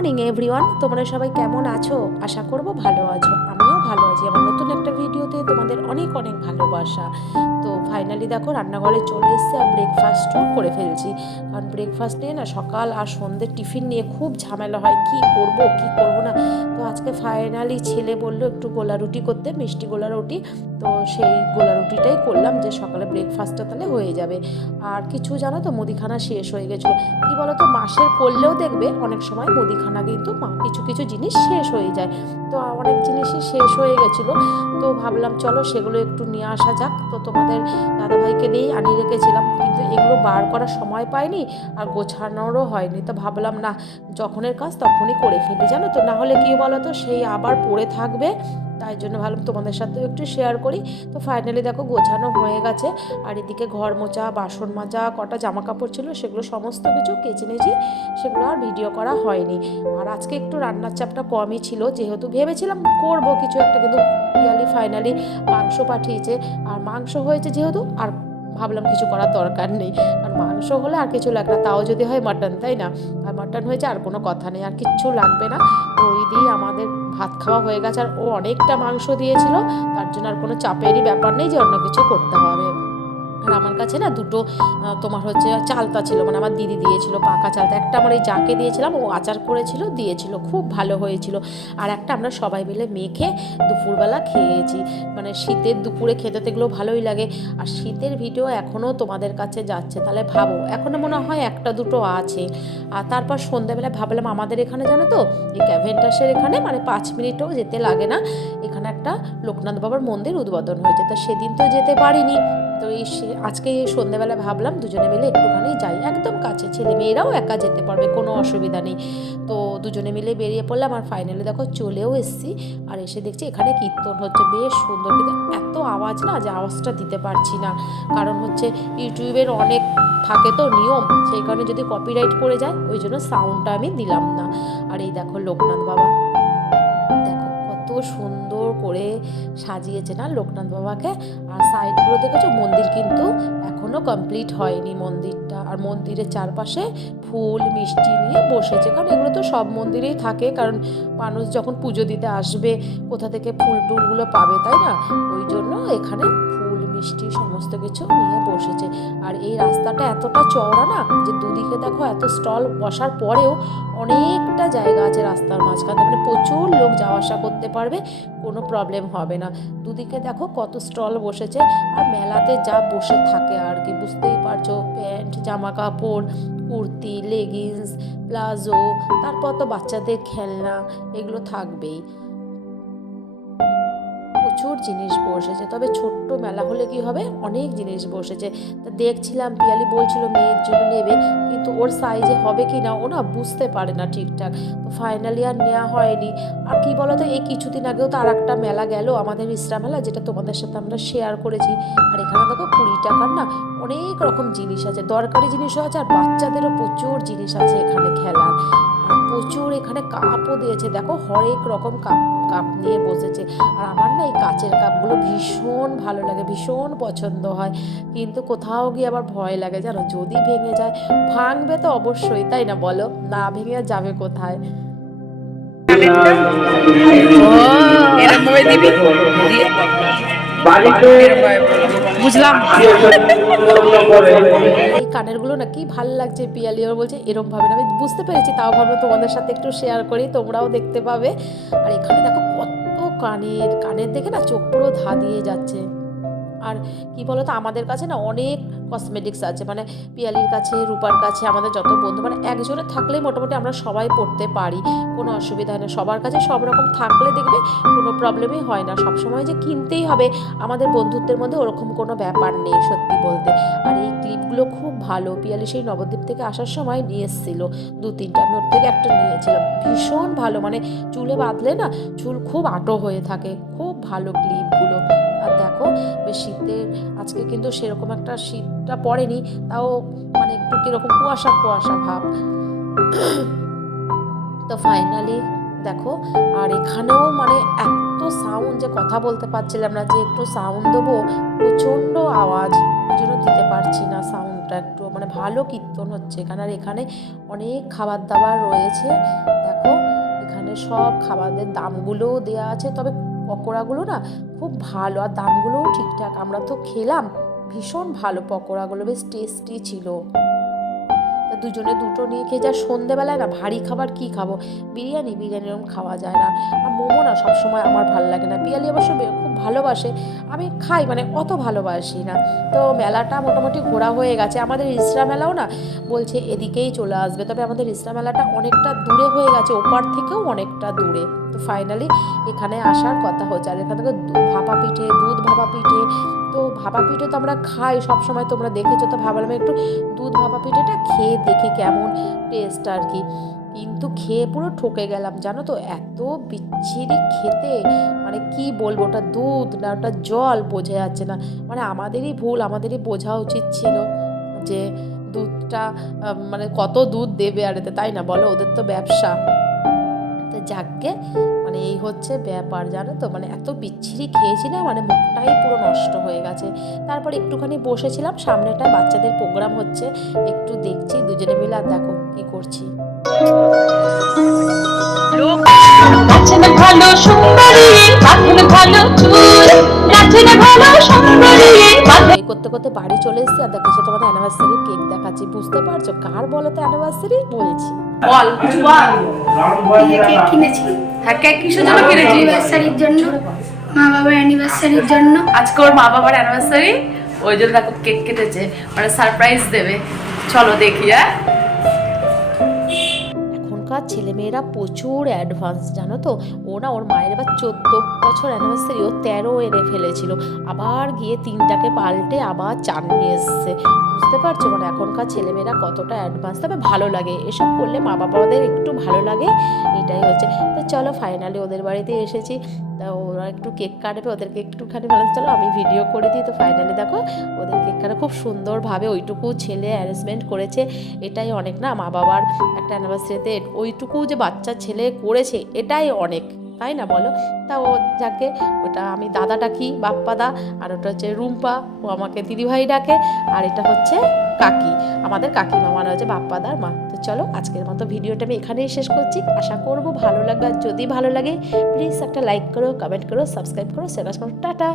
Morning everyone, তোমরা সবাই কেমন আছো? আশা করব ভালো আছো। আমিও ভালো আছি। আমার নতুন একটা ভিডিওতে তোমাদের অনেক অনেক ভালোবাসা। তো ফাইনালি দেখো রান্নাঘরে চলে এসেছে আর ব্রেকফাস্টও করে ফেলছি। কারণ ব্রেকফাস্ট নিয়ে না সকাল আর সন্ধ্যের টিফিন নিয়ে খুব ঝামেলা হয়, কি করব কি করব না। তো আজকে ফাইনালি ছেলে বললো একটু গোলা রুটি করতে, মিষ্টি গোলা রুটি। তো সেই গোলা রুটিটাই করলাম, যে সকালে ব্রেকফাস্টটা তাহলে হয়ে যাবে। আর কিছু জানো তো, মুদিখানা শেষ হয়ে গেছিলো। কি বলতো, মাসের করলেও দেখবে অনেক সময় মুদিখানা কিন্তু কিছু কিছু জিনিস শেষ হয়ে যায়। তো অনেক জিনিসই শেষ হয়ে গেছিলো। তো ভাবলাম চলো সেগুলো একটু নিয়ে আসা যাক। তো তোমাদের দাদাভাইকে দিয়েই আনিয়ে রেখেছিলাম, কিন্তু এগুলো বার করার সময় পাইনি আর গোছানোরও হয়নি। তো ভাবলাম না, যখনের কাজ তখনই করে ফেলি, জানো তো, না হলে কী বলো তো, সেই আবার পড়ে থাকবে। তাই জন্য ভাবলাম তোমাদের সাথেও একটু শেয়ার করি। তো ফাইনালি দেখো গোছানো হয়ে গেছে। আর এদিকে ঘর মোছা, বাসন মাজা, কটা জামা কাপড় ছিল সেগুলো সমস্ত কিছু কেচে নিয়েছি, সেগুলো আর ভিডিও করা হয়নি। আর আজকে একটু রান্নার চাপটা কমই ছিল, যেহেতু ভেবেছিলাম করব কিছু একটা, কিন্তু পিয়ালি ফাইনালি মাংস পাঠিয়েছে। আর মাংস হয়েছে যেহেতু, আর ভাবলাম কিছু করার দরকার নেই, কারণ মাংস হলে আর কিছু লাগবে না, তাও যদি হয় মাটন, তাই না? আর মাটন হয়েছে, আর কোনো কথা নেই, আর কিচ্ছু লাগবে না। তো ওই দিয়ে আমাদের ভাত খাওয়া হয়ে গেছে। আর ও অনেকটা মাংস দিয়েছিল, তার জন্য আর কোনো চাপেরই ব্যাপার নেই যে অন্য কিছু করতে হবে। আর আমার কাছে না দুটো তোমার হচ্ছে চালতা ছিল, মানে আমার দিদি দিয়েছিল পাকা চালতা। একটা আমার এই যাকে দিয়েছিলাম, ও আচার করেছিল, দিয়েছিল, খুব ভালো হয়েছিল। আর একটা আমরা সবাই মিলে মেখে দুপুরবেলা খেয়েছি। মানে শীতের দুপুরে খেতে তো এগুলো ভালোই লাগে। আর শীতের ভিডিও এখনও তোমাদের কাছে যাচ্ছে, তাহলে ভাবো, এখনও মনে হয় একটা দুটো আছে। আর তারপর সন্ধ্যাবেলায় ভাবলাম আমাদের এখানে, জানো তো, এই ক্যাভেন্টাসের এখানে মানে 5 মিনিটও যেতে লাগে না, এখানে একটা লোকনাথ বাবার মন্দির উদ্বোধন হয়েছে। তো সেদিন তো যেতে পারিনি। তো আজকে এই সন্ধ্যেবেলা ভাবলাম দুজনে মিলে একটুখানি যাই, একদম কাছে, ছেলে মেয়েরাও একা যেতে পারবে, কোনো অসুবিধা নেই। তো দুজনে মিলে বেরিয়ে পড়লাম। আর ফাইনালি দেখো চলেও এসেছি। আর এসে দেখছি এখানে কীর্তন হচ্ছে, বেশ সুন্দর, কিন্তু এত আওয়াজ না, যে আওয়াজটা দিতে পারছি না। কারণ হচ্ছে ইউটিউবের অনেক থাকে তো নিয়ম, সেই কারণে যদি কপিরাইট পড়ে যায়, ওই জন্য সাউন্ডটা আমি দিলাম না। আর এই দেখো লোকনাথ বাবা, দেখো কত সুন্দর করে সাজিয়েছে না লোকনাথ বাবাকে। আর সাইডগুলো দেখেছো, মন্দির কিন্তু এখনো কমপ্লিট হয়নি মন্দিরটা। আর মন্দিরের চারপাশে ফুল মিষ্টি নিয়ে বসেছে, কারণ এগুলো তো সব মন্দিরেই থাকে, কারণ মানুষ যখন পুজো দিতে আসবে কোথা থেকে ফুল টুলগুলো পাবে, তাই না? ওই জন্য এখানে ফুল মিষ্টি সমস্ত কিছু নিয়ে বসেছে। আর এই রাস্তাটা এতটা চওড়া না, যে দুদিকে দেখো এত স্টল বসার পরেও অনেকটা জায়গা আছে রাস্তার মাঝখানে, মানে প্রচুর লোক যাওয়া আসা করতে পারবে, কোনো প্রবলেম হবে না। দুদিকে দেখো কত স্টল বসেছে। আর মেলাতে যা বসে থাকে আর কি, বুঝতেই পারছো, প্যান্ট, জামা কাপড়, কুর্তি, লেগিংস, প্লাজো, তারপর তো বাচ্চাদের খেলনা, এগুলো থাকবেই। প্রচুর জিনিস বসেছে, তবে ছোট্ট মেলা হলে কি হবে, অনেক জিনিস বসেছে। তা দেখছিলাম, পিয়ালি বলছিল মেয়ের জন্য নেবে, কিন্তু ওর সাইজে হবে কি না ও না বুঝতে পারে না ঠিকঠাক। তো ফাইনালি আর নেওয়া হয়নি। আর কি বলতো, এই কিছুদিন আগেও তো আর একটা মেলা গেল, আমাদের ইসরা মেলা, যেটা তোমাদের সাথে আমরা শেয়ার করেছি। আর এখানে দেখো 20 টাকার না অনেক রকম জিনিস আছে, দরকারি জিনিসও আছে, আর বাচ্চাদেরও প্রচুর জিনিস আছে এখানে খেলার। আর প্রচুর এখানে কাপও দিয়েছে, দেখো হরেক রকম কাপ কাপ নিয়ে বসেছে। আর আমার না এই কাচের কাপগুলো ভীষণ ভালো লাগে, ভীষণ পছন্দ হয়, কিন্তু কোথাও গিয়ে আবার ভয় লাগে, জানো, যদি ভেঙে যায়। ভাঙবে তো অবশ্যই, তাই না বলো, না ভেঙে আর যাবে কোথায়? বুঝলাম। এই কানেরগুলো না কি ভাল লাগছে, পিয়ালি ওর বলছে এরম ভাবে না, আমি বুঝতে পেরেছি, তাও ভাবলো তোমাদের সাথে একটু শেয়ার করি, তোমরাও দেখতে পাবে। আর এখানে দেখো কত কানের, কানের দেখে না চোখ পুরো ধা দিয়ে যাচ্ছে। আর কি বলতো, আমাদের কাছে না অনেক কসমেটিক্স আছে, মানে পিয়ালির কাছে, রূপার কাছে, আমাদের যত বন্ধু, মানে একজনের থাকলেই মোটামুটি আমরা সবাই পড়তে পারি, কোনো অসুবিধা হয় না। সবার কাছে সব রকম থাকলে দেখবে কোনো প্রবলেমই হয় না, সবসময় যে কিনতেই হবে আমাদের বন্ধুত্বের মধ্যে ওরকম কোনো ব্যাপার নেই, সত্যি বলতে। আর এই ক্লিপগুলো খুব ভালো, পিয়ালি সেই নবদ্বীপ থেকে আসার সময় নিয়ে এসেছিলো 2-3টা, আমি ওর থেকে একটা নিয়েছিলাম, ভীষণ ভালো, মানে চুলে বাঁধলে না চুল খুব আটো হয়ে থাকে, খুব ভালো ক্লিপগুলো। আর দেখো বেশ শীতের, আজকে কিন্তু সেরকম একটা শীতটা পড়েনি, তাও মানে একটু কীরকম কুয়াশা কুয়াশা ভাব। তো ফাইনালি দেখো, আর এখানেও মানে এত সাউন্ড, যে কথা বলতে পারছিলাম না, যে একটু সাউন্ড দেবো, প্রচণ্ড আওয়াজ, ওই জন্য দিতে পারছি না সাউন্ডটা। অতটা একটু মানে ভালো কীর্তন হচ্ছে এখানে। আর এখানে অনেক খাবার দাবার রয়েছে, দেখো এখানে সব খাবারের দামগুলোও দেওয়া আছে, তবে পকোড়াগুলো না খুব ভালো আর দামগুলোও ঠিকঠাক। আমরা তো খেলাম, ভীষণ ভালো পকোড়াগুলো, বেশ টেস্টি ছিল। দুজনে দুটো নিয়ে খেয়ে, যা সন্ধেবেলায় না ভারী খাবার কি খাবো, বিরিয়ানি এরকম খাওয়া যায় না। আর মোমো না সবসময় আমার ভালো লাগে না, পিয়ালি অবশ্য খুব ভালোবাসে, আমি খাই মানে অত ভালোবাসি না। তো মেলাটা মোটামুটি ঘোরা হয়ে গেছে। আমাদের ইসরা মেলাও না বলছে এদিকেই চলে আসবে, তবে আমাদের ইসরা মেলাটা অনেকটা দূরে হয়ে গেছে, ওপার থেকেও অনেকটা দূরে। তো ফাইনালি এখানে আসার কথা হচ্ছে। আর এখান থেকে ভাপা পিঠে, দুধ ভাপা পিঠে, তো ভাপা পিঠে তো আমরা খাই সবসময়, তোমরা দেখেছো, তো ভাবলাম একটু দুধ ভাপা পিঠেটা খেয়ে দেখি কেমন টেস্ট আর কি। কিন্তু খেয়ে পুরো ঠকে গেলাম জানো তো, এত বিচ্ছিরি খেতে, মানে কি বলবো, ওটা দুধ না ওটা জল বোঝা যাচ্ছে না। মানে আমাদেরই ভুল, আমাদেরই বোঝা উচিত ছিল যে দুধটা মানে কত দুধ দেবে আর এতে, তাই না বলো, ওদের তো ব্যবসা। তো যাকগে, মানে এই হচ্ছে ব্যাপার জানো তো, মানে এত বিচ্ছিরি খেয়েছি না, মানে মুখটাই পুরো নষ্ট হয়ে গেছে। তারপর একটুখানি বসেছিলাম, সামনেটা বাচ্চাদের প্রোগ্রাম হচ্ছে, একটু দেখছি দুজনে মিলে। আর দেখো কি করছি, এই করতে করতে বাড়ি চলে এসেছি। আর দেখো সে তোমাদের অ্যানিভার্সারি কেক দেখাচ্ছি, বুঝতে পারছো কার বলো তো অ্যানিভার্সারি বলছি, বল কিছু বল। কেক কিনেছি। হ্যাঁ, কেক কিসের জন্য কিনেছি? অ্যানিভার্সারির জন্য, মা বাবার অ্যানিভার্সারির জন্য। আজকে ওর মা বাবার অ্যানিভার্সারি, ওই জন্য দেখো কেক কেটেছে, মানে সারপ্রাইজ দেবে। চলো দেখি। এখনকার ছেলেমেয়েরা প্রচুর অ্যাডভান্স জানো তো। ও না ওর মায়ের এবার 14 বছর অ্যানিভার্সারি, ও 13 এনে ফেলেছিল, আবার গিয়ে 3টাকে পাল্টে আবার 4 নিয়ে এসছে। বুঝতে পারছো মানে এখনকার ছেলেমেয়েরা কতটা অ্যাডভান্স। তবে ভালো লাগে এসব করলে, মা বাবাদের একটু ভালো লাগে, এটাই হচ্ছে। তো চলো ফাইনালি ওদের বাড়িতে এসেছি, তা ওরা একটু কেক কাটবে, ওদেরকে একটুখানি ভালো, চলো আমি ভিডিও করে দিই। তো ফাইনালি দেখো ওদের কেক কাটা খুব সুন্দরভাবে, ওইটুকু ছেলে অ্যারেঞ্জমেন্ট করেছে, এটাই অনেক না মা বাবার একটা অ্যানিভার্সারিতে ওইটুকু যে বাচ্চা ছেলে করেছে, এটাই অনেক, তাই না বলো। তা ও যাকে, ওটা আমি দাদা ডাকি, বাপ্পাদা, আর ওটা হচ্ছে রুম্পা, ও আমাকে দিদিভাই ডাকে, আর এটা হচ্ছে কাকি, আমাদের কাকিমা, মানে হচ্ছে বাপ্পাদার মা। তো চলো আজকের মতো ভিডিওটা আমি এখানেই শেষ করছি, আশা করবো ভালো লাগবে। আর যদি ভালো লাগে প্লিজ একটা লাইক করো, কমেন্ট করো, সাবস্ক্রাইব করো, শেয়ার করো। টাটা।